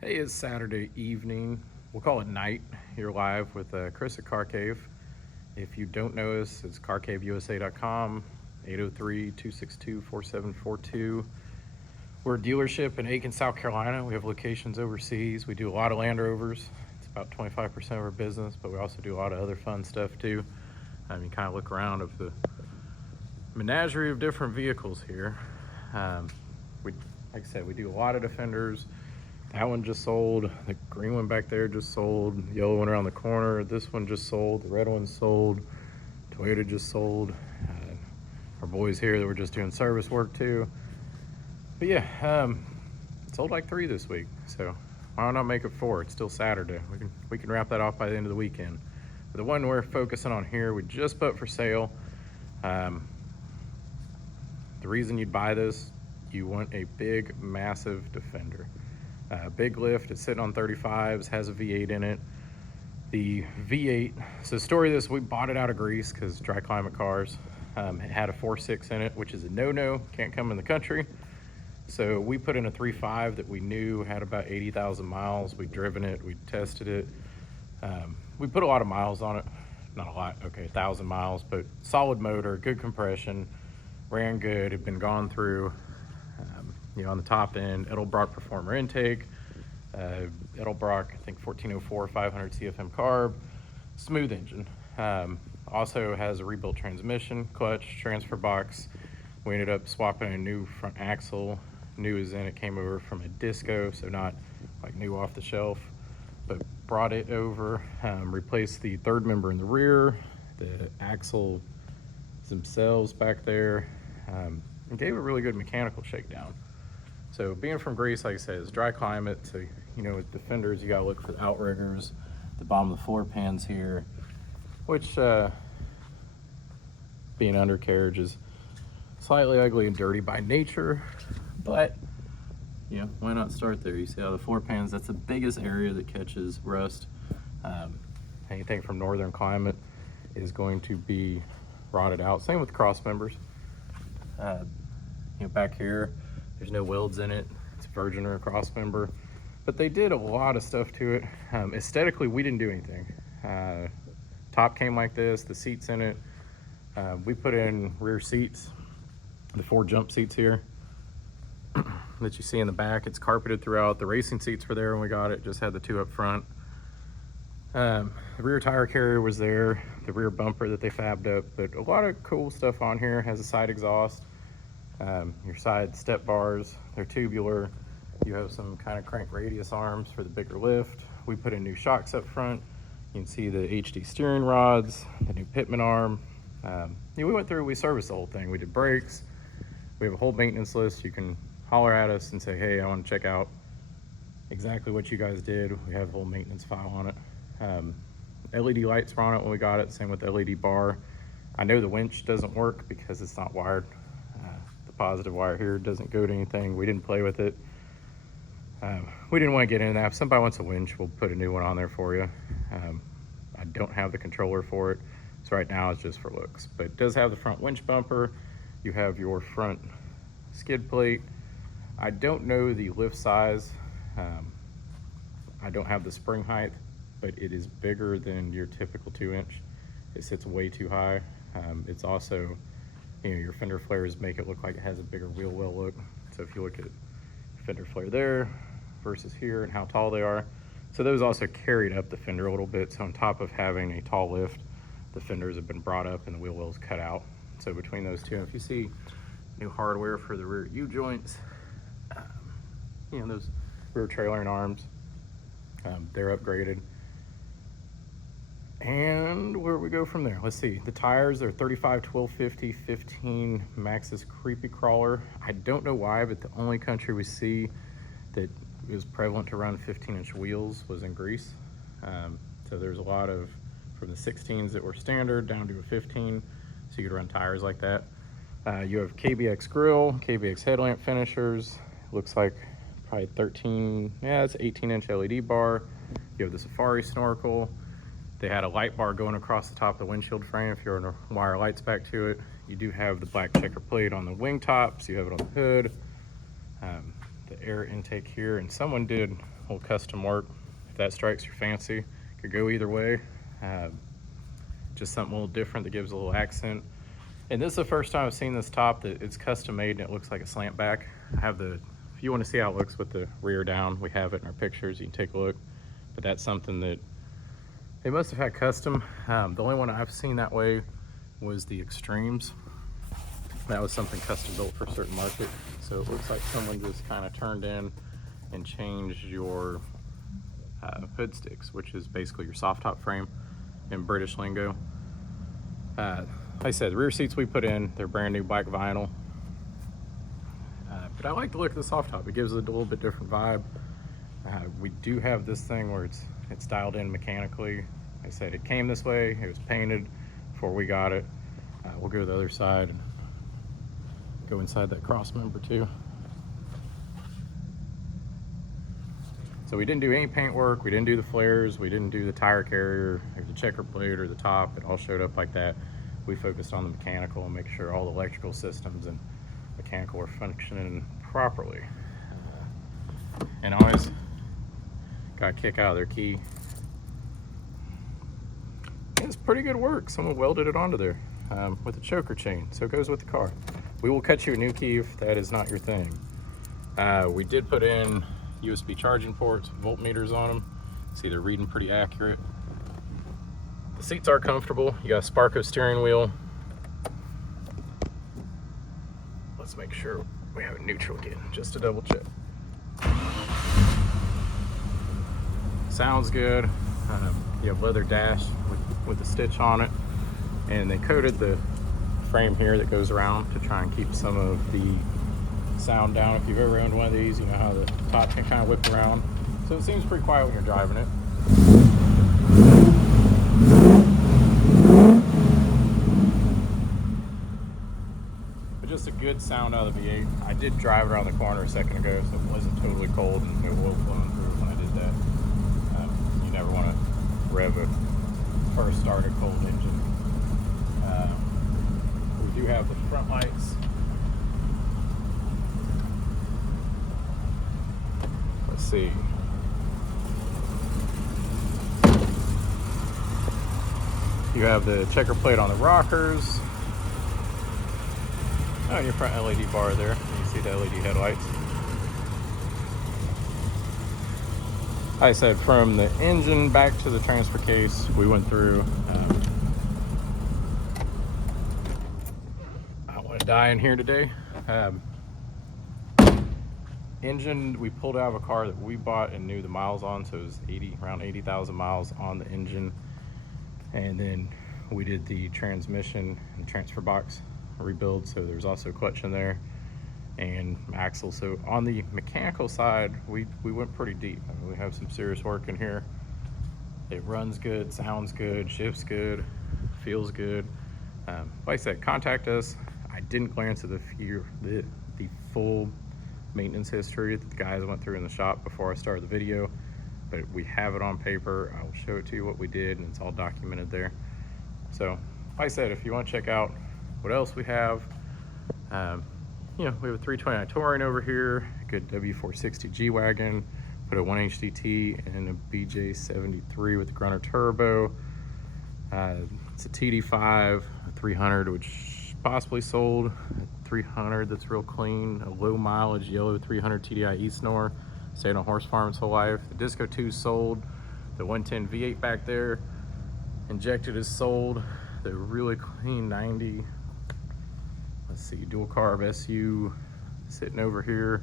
Hey, it's Saturday evening. We'll call it night. You're live with Chris at CarCave. If you don't know us, it's carcaveusa.com, 803-262-4742. We're a dealership in Aiken, South Carolina. We have locations overseas. We do a lot of Land Rovers. It's about 25% of our business, but we also do a lot of other fun stuff too. You kind of look around of the menagerie of different vehicles here. Like I said, we do a lot of Defenders. That one just sold. The green one back there just sold. The yellow one around the corner. This one just sold. The red one sold. Toyota just sold. Our boys here that were just doing service work too. But yeah, sold like 3 this week. So why not make it 4? It's still Saturday. We can wrap that off by the end of the weekend. But the one we're focusing on here, we just put for sale. The reason you'd buy this, you want a big, massive Defender. Big lift, it's sitting on 35s, has a V8 in it. The V8, so the story of this, we bought it out of Greece because dry climate cars. It had a 4.6 in it, which is a no-no, can't come in the country. So we put in a 3.5 that we knew had about 80,000 miles. We'd driven it, we tested it. We put a lot of miles on it, not a lot, okay, 1,000 miles, but solid motor, good compression, ran good, had been gone through. On the top end, Edelbrock Performer Intake, Edelbrock, I think 1404, 500 CFM Carb, smooth engine. Also has a rebuilt transmission, clutch, transfer box. We ended up swapping a new front axle. New is in, it came over from a Disco, so not like new off the shelf, but brought it over, replaced the third member in the rear, the axle themselves back there, and gave a really good mechanical shakedown. So being from Greece, like I said, it's dry climate. So, with Defenders, you gotta look for the outriggers, the bottom of the floor pans here, which being undercarriage is slightly ugly and dirty by nature, but why not start there? You see how the floor pans, that's the biggest area that catches rust. Anything from northern climate is going to be rotted out. Same with cross members. Back here, there's no welds in it. It's a virgin or a cross member, but they did a lot of stuff to it. Aesthetically, we didn't do anything. Top came like this, the seats in it. We put in rear seats, the 4 jump seats here that you see in the back. It's carpeted throughout. The racing seats were there when we got it, just had the 2 up front. The rear tire carrier was there, the rear bumper that they fabbed up, but a lot of cool stuff on here. Has a side exhaust. Your side step bars, they're tubular. You have some kind of crank radius arms for the bigger lift. We put in new shocks up front. You can see the HD steering rods, the new pitman arm. We went through, we serviced the whole thing. We did brakes. We have a whole maintenance list. You can holler at us and say, hey, I want to check out exactly what you guys did. We have a whole maintenance file on it. LED lights were on it when we got it, same with the LED bar. I know the winch doesn't work because it's not wired. Positive wire here doesn't go to anything. We didn't play with it. We didn't want to get into that. If somebody wants a winch, we'll put a new one on there for you. I don't have the controller for it, so right now it's just for looks, but it does have the front winch bumper. You have your front skid plate. I don't know the lift size. I don't have the spring height, but it is bigger than your typical 2-inch. It sits way too high. It's also, your fender flares make it look like it has a bigger wheel well look. So if you look at fender flare there versus here and how tall they are. So those also carried up the fender a little bit. So on top of having a tall lift, the fenders have been brought up and the wheel wells cut out. So between those two, if you see new hardware for the rear U-joints, those rear trailering arms, they're upgraded. And where we go from there, let's see. The tires are 35, 12, 50, 15 Maxxis Creepy Crawler. I don't know why, but the only country we see that is prevalent to run 15-inch wheels was in Greece. So there's a lot of, from the 16s that were standard down to a 15, so you could run tires like that. You have KBX grill, KBX headlamp finishers. Looks like probably 13, it's 18-inch LED bar. You have the Safari snorkel. They had a light bar going across the top of the windshield frame if you're going to wire lights back to it. You do have the black checker plate on the wing tops. You have it on the hood. The air intake here, and someone did little custom work. If that strikes your fancy, could go either way. Just something a little different that gives a little accent. And this is the first time I've seen this top that it's custom made and it looks like a slant back. I have the, if you want to see how it looks with the rear down, we have it in our pictures, you can take a look. But that's something that they must have had custom. The only one I've seen that way was the Extremes. That was something custom built for a certain market. So it looks like someone just kind of turned in and changed your hood sticks, which is basically your soft top frame in British lingo. Like I said, the rear seats we put in, they're brand new black vinyl. But I like the look of the soft top. It gives it a little bit different vibe. We do have this thing where it's dialed in mechanically. Like I said, it came this way, it was painted before we got it. We'll go to the other side and go inside that cross member too. So we didn't do any paint work, we didn't do the flares, we didn't do the tire carrier or the checker plate or the top. It all showed up like that. We focused on the mechanical and make sure all the electrical systems and mechanical are functioning properly. And always got a kick out of their key. It's pretty good work. Someone welded it onto there with a choker chain, so it goes with the car. We will cut you a new key if that is not your thing. We did put in USB charging ports, voltmeters on them. See, they're reading pretty accurate. The seats are comfortable. You got a Sparco steering wheel. Let's make sure we have it neutral again, just to double check. Sounds good. You have leather dash with the stitch on it, and they coated the frame here that goes around to try and keep some of the sound down. If you've ever owned one of these, you know how the top can kind of whip around. So it seems pretty quiet when you're driving it. But just a good sound out of the V8. I did drive around the corner a second ago, so it wasn't totally cold and no oil flowing through when I did that. You never want to rev a first started cold engine. We do have the front lights. Let's see. You have the checker plate on the rockers. Oh, your front LED bar there. You see the LED headlights. Like I said, from the engine back to the transfer case, we went through. I don't want to die in here today. Engine, we pulled out of a car that we bought and knew the miles on, so it was around 80,000 miles on the engine. And then we did the transmission and transfer box rebuild, so there's also clutch in there and axle. So on the mechanical side, we went pretty deep. I mean, we have some serious work in here. It runs good, sounds good, shifts good, feels good. Like I said, contact us. I didn't glance at the full maintenance history that the guys went through in the shop before I started the video, but we have it on paper. I will show it to you what we did, and it's all documented there. So like I said, if you want to check out what else we have, you know, we have a 329 Touring over here, a good W460 G-Wagon, put a 1HDT and a BJ73 with the Grunner turbo. It's a TD5, a 300, which possibly sold, a 300 that's real clean, a low mileage yellow 300 TDI E-Snore, stayed on horse farm its whole life. The Disco 2 sold, the 110 V8 back there, injected is sold, the really clean 90, let's see, dual carb SU sitting over here.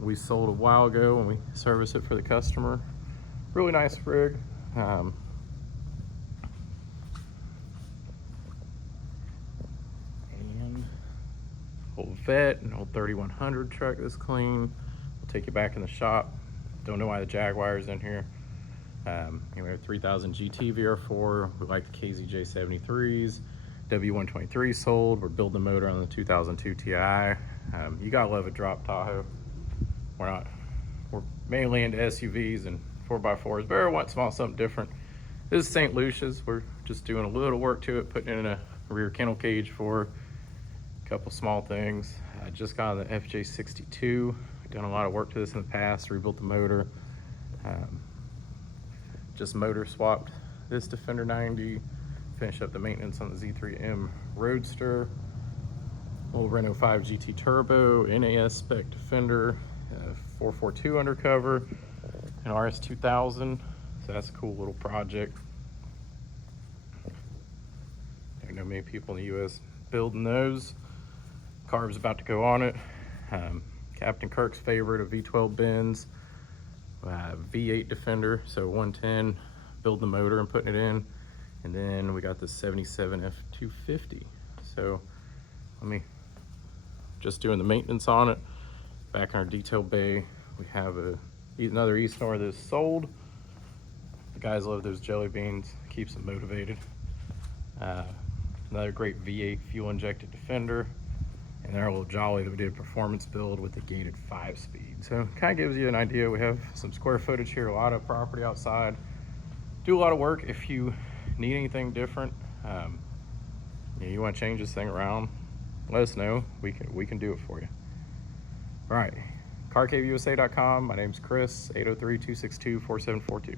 We sold a while ago and we serviced it for the customer. Really nice rig. And old Vet, an old 3100 truck that's clean. We'll take you back in the shop. Don't know why the Jaguar's in here. We have 3000 GT VR4. We like the KZJ 73s. W123 sold. We're building the motor on the 2002 Ti. You gotta love a drop Tahoe. We're mainly into SUVs and 4x4s, but every once in a while something different. This is St. Lucia's. We're just doing a little work to it, putting in a rear kennel cage for a couple small things. I just got on the FJ62. done a lot of work to this in the past, rebuilt the motor. Just motor swapped this Defender 90, finished up the maintenance on the Z3M Roadster, old Renault 5 GT Turbo, NAS spec Defender, 442 undercover, an RS 2000. So that's a cool little project. I know many people in the US building those. Carb's about to go on it. Captain Kirk's favorite, a V12 Benz, V8 Defender, so 110, build the motor and putting it in. And then we got the 77 F250. So let me, just doing the maintenance on it. Back in our detail bay, we have another E-Snore that's sold. The guys love those jelly beans, keeps them motivated. Another great V8 fuel injected Defender. And our little Jolly that we did a performance build with the gated 5-speed. So kind of gives you an idea. We have some square footage here, a lot of property outside. Do a lot of work. If you need anything different, you want to change this thing around, let us know. We can do it for you. All right, CarCaveUSA.com. My name's Chris, 803-262-4742.